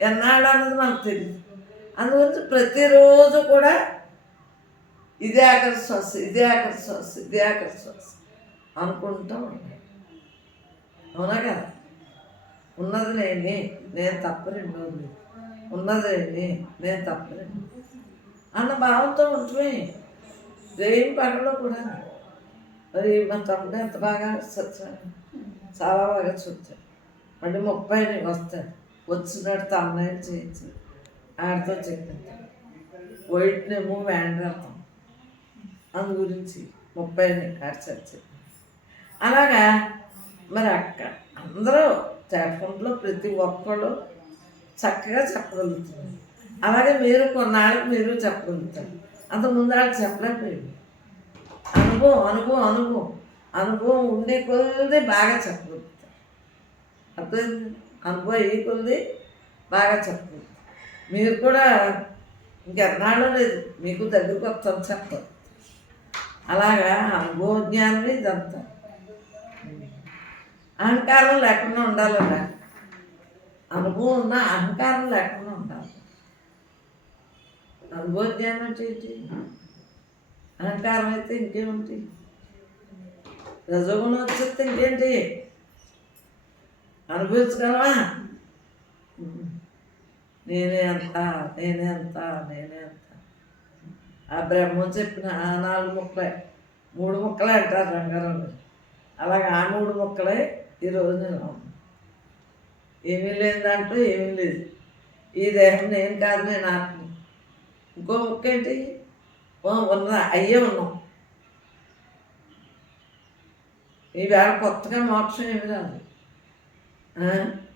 ఎన్నాడు అన్నది మనకు తెలియదు అందుగురించి ప్రతిరోజు కూడా ఇదే ఆఖరి శ్వాస ఇదే ఆఖరి శ్వాస ఇదే ఆఖరి శ్వాస అనుకుంటూ ఉండాలి అవునా కదా? ఉన్నది లేని నేను తప్ప రెండోది ఉన్నది లేని నేను తప్ప రెండు అన్న భావంతో ఉంటుంది రేం పగలో కూడా మరి మా తమ్ముడు ఎంత బాగా చచ్చాడు చాలా బాగా చూస్తాడు మళ్ళీ ముప్పై వస్తాడు. వచ్చినట్టు తమ్ముడు చేయించాడు ఆడితో చెప్పింది. వైట్నేమో అర్థం అందు గురించి ముప్పై ఆడ చర్చ. అలాగా మరి అక్క అందరూ చేపంట్లో ప్రతి ఒక్కళ్ళు చక్కగా చెప్పగలుగుతున్నారు. అలాగే మీరు కొన్నాళ్ళకి మీరు చెప్పగలుగుతారు. అంత ముందాళ్ళకి చెప్పలేకపోయింది అనుభవం అనుభవం అనుభవం. అనుభవం ఉండే కొద్ది బాగా చెప్పగలుగుతారు. అర్థమైంది? అనుభవం ఈకుంది బాగా చెప్తుంది మీరు కూడా ఇంకెన్నాళ్ళు లేదు మీకు దగ్గరకు వస్తాం చెప్పదు అలాగా అనుభవ జ్ఞానమే ఇదంతా. అహంకారం లేకుండా ఉండాలరా అనుభవం ఉన్న అహంకారం లేకుండా ఉండాలి. అనుభవ జ్ఞానం అంటే ఏంటి? అహంకారం అయితే ఇంకేముంటాయి రజగుణం వచ్చేస్తే ఇంకేంటి? అనుభవించగలవా? నేనే అంత నేనే అంత నేనే అంత ఆ బ్రహ్మం చెప్పిన ఆ నాలుగు ముక్కలే. మూడు ముక్కలే అంటారు రంగారావు అలాగే ఆ మూడు ముక్కలే ఈరోజు నేను ఏమీ లేదు దాంట్లో ఏమీ లేదు. ఈ దేహం నేను కాదు నేను ఆత్మ. ఇంకో ముక్క ఏంటి? ఉన్నదా? అయ్యే ఉన్నాం. ఈవేళ కొత్తగా మోక్షం ఏమి రాదు 嗯。